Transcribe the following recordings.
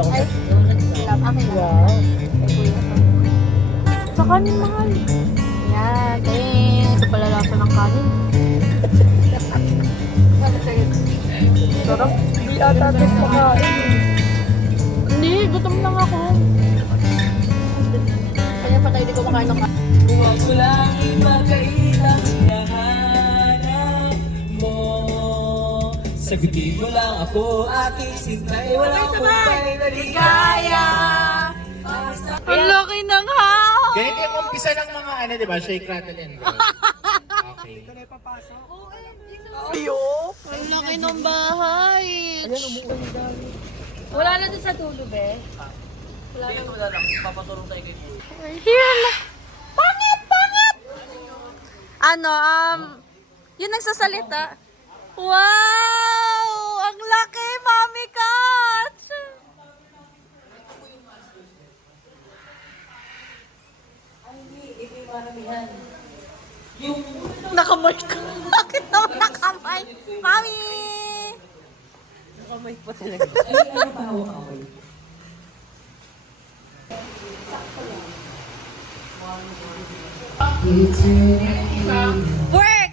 Ay, love. Akin na. Ay, kuya. Sa kanin, mahal. Yan, thanks. Sa palalasa ng kanin. Sarap. Hindi ata ito makain. Hindi, gutom lang ako. Kaya pa tayo di ko makain ng kanin. Huwag ko lang ipagkailang hinahanap mo. Sagutin mo lang ako, aking sintay. Walang kumpay na ligaya. Ang laki ng house! Ganito yung umpisa ng mga ano, di ba? Shake, rattle, and roll. Okay. Ang laki ng bahay! Wala na dun sa tulo, be. Wala na. Papaturong tayo kayo. Here na. Pangit! Pangit! Ano, yun nagsasalita. Wow! Ang laki, Mommy Kat! Nakamay ko. Bakit naman nakamay? Mami! Nakamay pa talaga. Ay, ano pa hawak-hawak? Work!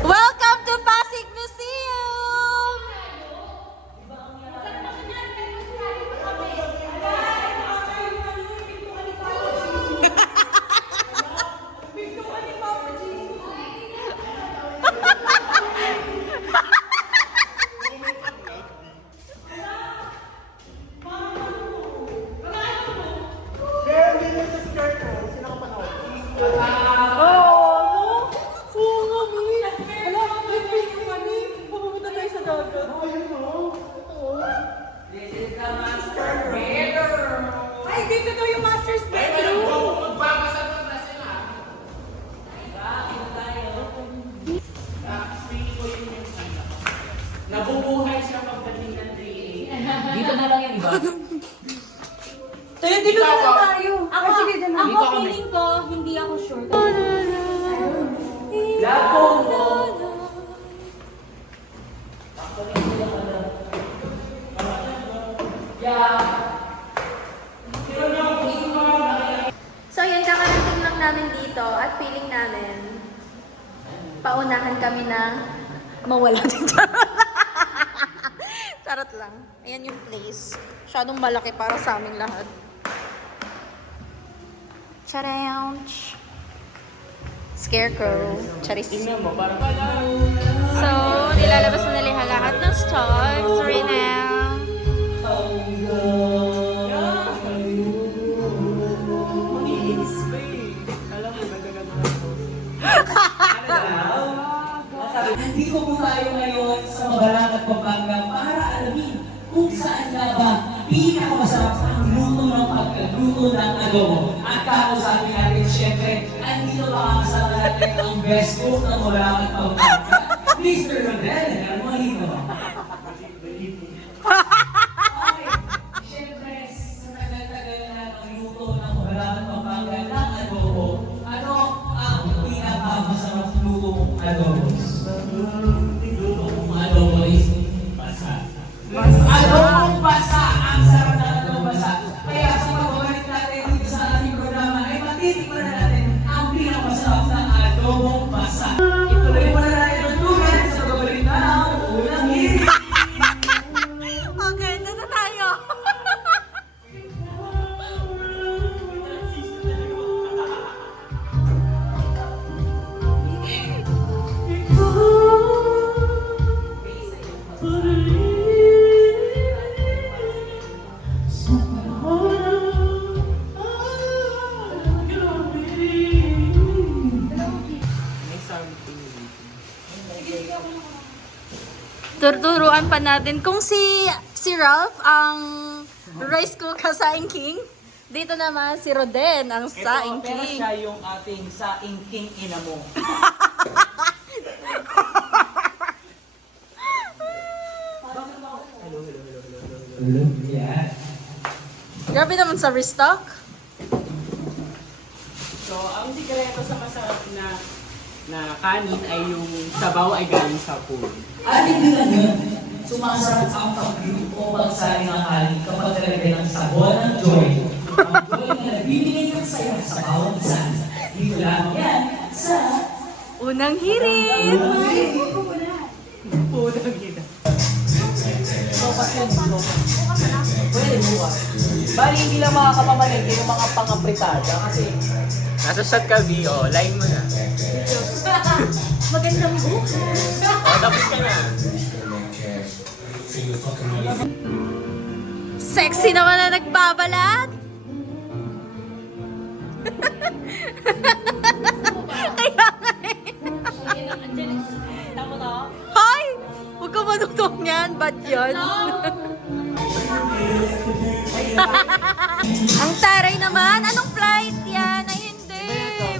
Welcome to Pasig Museum! Ay, dito daw yung master's bedroom. Nabubuhay siya pagdating ng 3 a.m. Dito na lang yan, iba? Tayo, dito na lang tayo. Ako, Sige, dito na. ako feeling ko, hindi ako sure. Labo mo. So yun, kakarating lang namin dito at feeling namin paunahan kami na mawala dito. Charot lang. Ayan yung place. Masyadong malaki para sa aming lahat. Charanch! Scarecrow. Charis. So, nilalabas na nila lahat ng stocks right now. Nandito po tayo ngayon sa Mabalangat, Pampanga para alamin kung saan nga ba pinakamasarap ang luto ng pagkaluto ng adobo. At kakusapin natin, syempre, andito makakasama natin ang best cook ng Mabalangat, Pampanga, Mr. Rodel. Ano mo dito? Okay. Syempre, sa tagal-tagal na ang luto ng Mabalangat, Pampanga ng adobo, ano ang pinakamasarap luto ng adobo? Luto kong adobo is basa. Adobong basa! Ang sarap na adobong basa. Kaya sa pagbabalik natin dito sa ating programa ay matitikman na natin ang pinakamasarap na adobong basa. Ituloy mo na natin ang tugad sa pagbabalik na ang unang hirit. Okay, doon na tayo. Tuturuan pa natin kung si Ralph ang rice cooker saing king. Dito naman si Roden ang saing Pero king. siya yung ating saing king ina mo. Hello? Yeah. Grabe naman sa restock. So, ang sikreto sa masarap na na kanin ay yung sabaw ay galing sa pool. Atin din lang yun. Sumasarap ang pag-group o pagsabi ng kanin kapag talagay ng sabon ng joy. Ang joy na nagbibigay ng saya sa bawat isa. Dito lang yan sa Unang hirit! Unang hina. pwede bukas. Bali, hindi lang makakapamalengke yung mga pangapritada kasi Nasa shot ka, B. O, line mo na. Magandang buhay! O, tapos ka na. Sexy naman na nagbabalat! Kaya nga eh. Hoy! Huwag ka manutong yan. Ba't yun? Ang taray naman. Anong flight yan? Ay, hindi.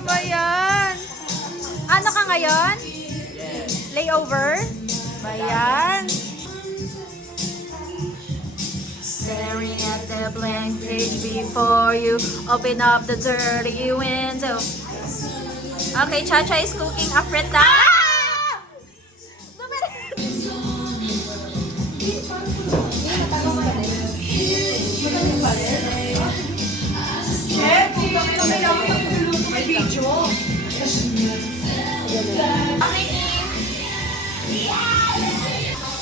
Ba yan? Ano ka ngayon? Layover? Ba yan? Staring at the blank page before you open up the dirty window. Okay, Chacha is cooking a frittata. May video.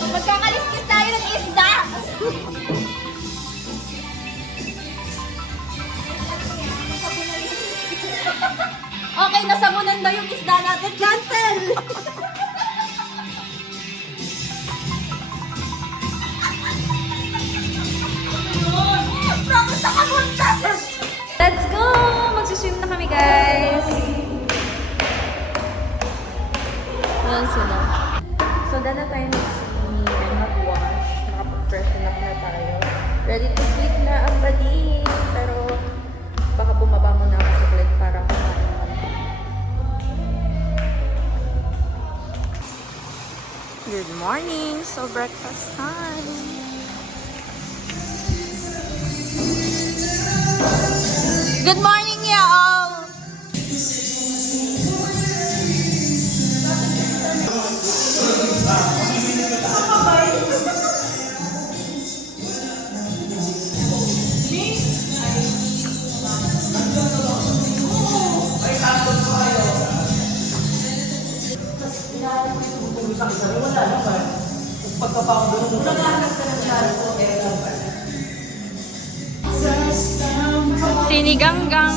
Magkakaliskis tayo ng isda. Okay, nasabunan daw yung isda natin. Cancel! Let's go! Magsuswim na kami, guys. Ayan sila. So, dala tayo mag-swim and mag-wash. Nakapag-freshen up na tayo. Ready to sleep na ang bali. Pero, baka bumaba muna ako sa bed para kumain naman. Good morning! So, breakfast time. Good morning, y'all! Siniganggang.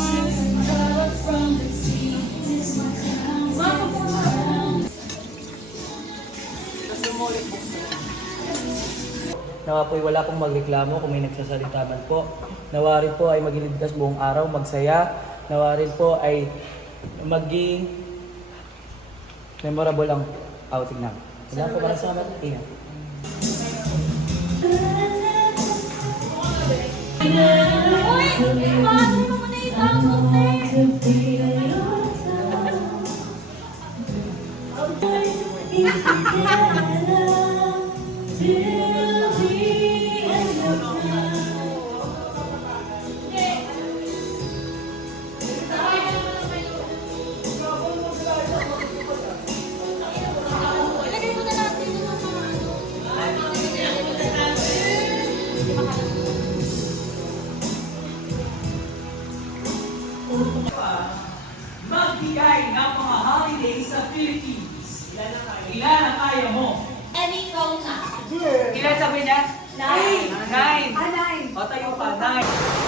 Nawa po'y wala pong magreklamo kung may nagsasalita man po. Nawa rin po ay magliligtas buong araw, magsaya. Nawa rin po ay maging memorable ang outing namin. Wala po para sa amin. Ingat. magbigay ng mga holidays sa Philippines. Ilan ang kaya mo? Ilan sabi niya? 9. 9. O tayo pa, 9.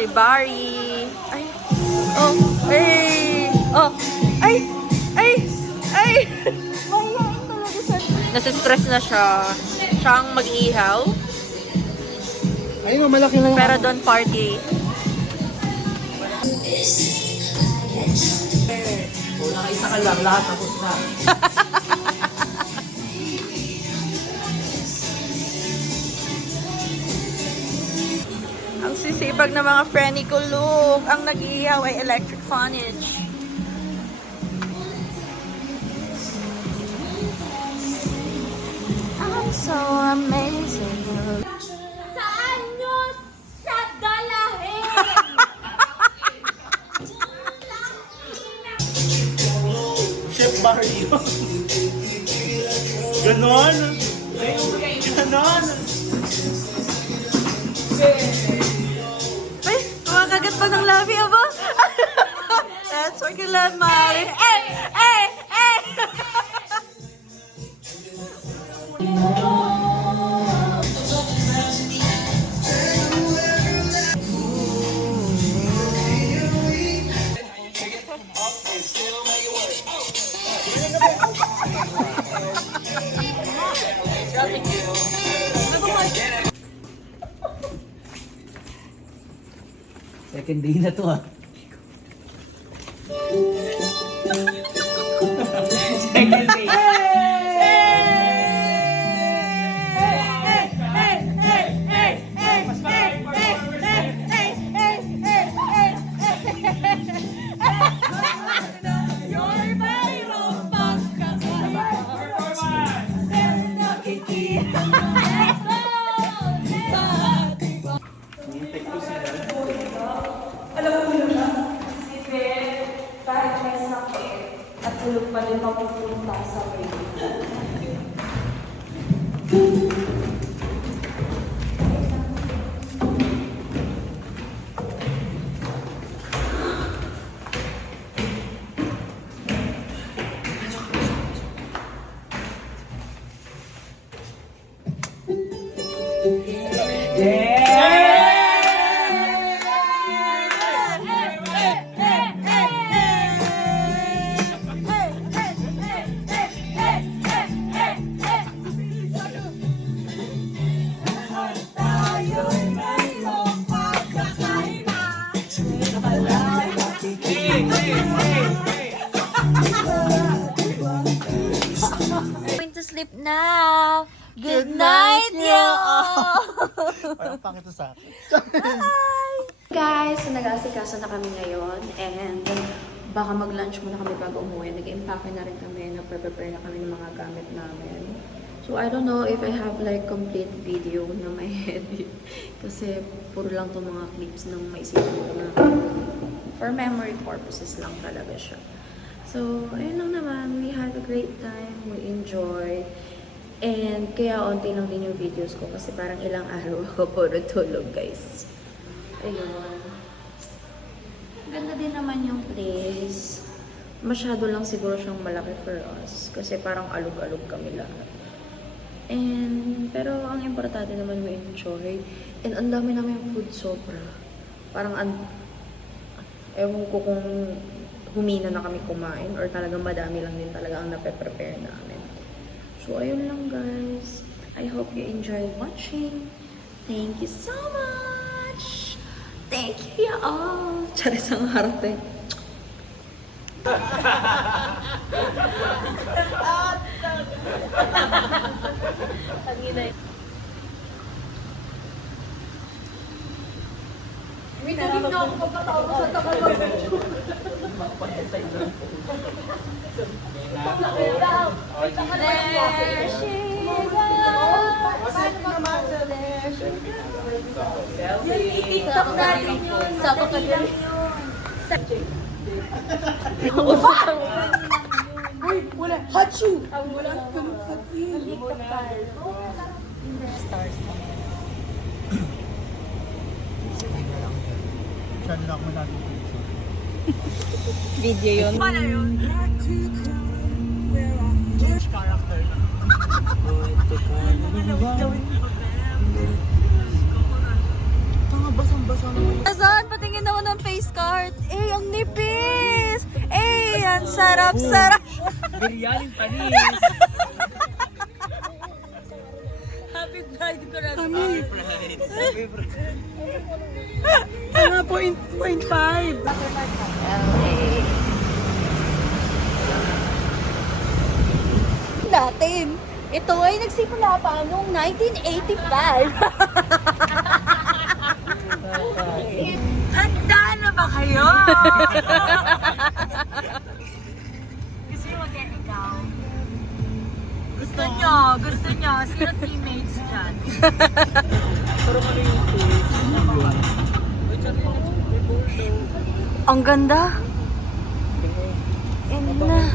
Si Barry. Ay. Oh. Ay. Oh. Ay. Ay. Ay. Mahihain talaga siya. Nasistress na siya. Siya ang mag-ihaw. Ayun, malaki lang. Pero don't party. Kung nakaisa ka lang, lahat tapos na. Ang sisipag ng mga friend ni Kulog. Ang nag-iihaw ay electric funnage. I'm so amazing. Saan nyo siya dalahin? Chef Barry. Ganon. Ganon. Ay, kumakagat pa ng labi, aba? That's what you love, Mari. Eh! Eh! Eh! Second day na to ah. Second day. Kahit may sakit at tulog pa rin mapupunta sa way. Going to sleep now. Good night, yo! Parang pangit to sa akin. Guys, so nag-aasikaso na kami ngayon and baka mag-lunch muna kami bago umuwi. Nag-impake na rin kami, nag-prepare na kami ng mga gamit namin. So I don't know if I have like complete video na may edit. Kasi puro lang to mga clips ng maisipan ko na for memory purposes lang talaga siya. So, ayun lang naman. We had a great time. We enjoyed. And kaya onti lang din yung videos ko kasi parang ilang araw ako puro tulog, guys. Ayun. Ganda din naman yung place. Masyado lang siguro siyang malaki for us. Kasi parang alog-alog kami lahat. Pero ang importante naman we enjoy. And ang dami namin food sobra. Parang ewan ko kung humina na kami kumain or talagang madami lang din talaga ang nape-prepare namin. So, ayun lang guys. I hope you enjoyed watching. Thank you so much! Thank you all! Charis ang harte. May tulig na ako pagkatapos sa tagal. TikTok natin yun. Sa pagkagaling Uy, wala. Hachu! masyado na ako masyado. Video yun. Paano yun? Change character na. Tanga, basang-basa naman. Saan? Patingin naman ng face card. Eh, ang nipis! Eh, ang sarap-sarap! Biryaning panis. Happy Pride ko na. Happy Pride. Tanga, 0.5. Natin. Ito ay nagsimula pa noong 1985. Handa na ba kayo? Gusto nyo mag-get ikaw? Gusto nyo. Sino teammates dyan? Ang ganda. And na.